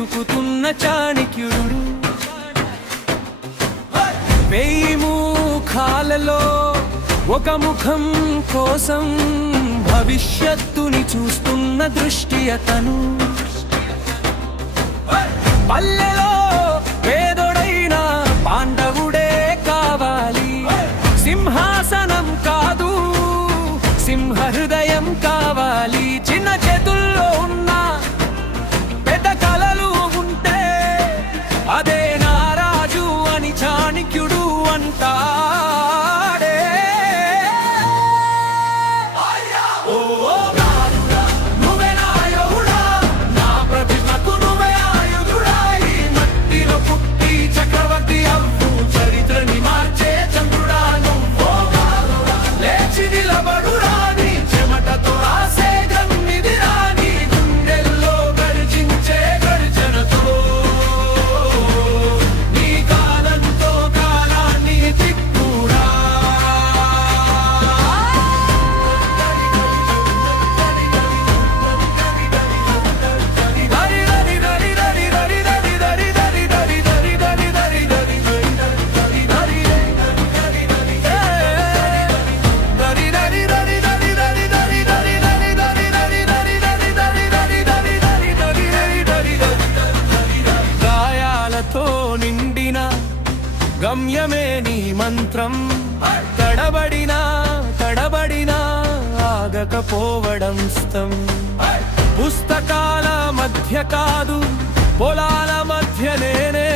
వెతుకుతున్న చాణక్యుడు. 1000 ముఖాలలో ఒక ముఖం కోసం భవిష్యత్తుని చూస్తున్న దృష్టి అతను. పల్లెలో పేదోడైన పాండవుడే కావాలి, సింహాసనం కాదు సింహ హృదయం కావాలి. చిన్న చేతుల్లో ఉన్న పెద్ద కలలు ఉంటే అదే నా రాజు అని చాణక్యుడు అంటాడే. ఓ రాజుడా, నువ్వే నా యోధుడా, నా ప్రతిభకు నువ్వే ఆయుధుడా. ఈ మట్టిలో పుట్టి చక్రవర్తి అవ్వు, చరిత్రని మార్చే చంద్రుడా నువ్వో. రాజుడా, లేచి నిలబడురా, నీ చెమటతో రాసే గమ్మిదిరా, నీ గుండెల్లో గర్జించే గర్జనతో, నీ కాలంతో కాలాన్ని తిప్పురా. గాయాలతో నిండిన గమ్యమే నీ మంత్రం. తడబడినా ఆగకపోవడం స్థం. పుస్తకాల మధ్య కాదు పొలాల మధ్య నేనే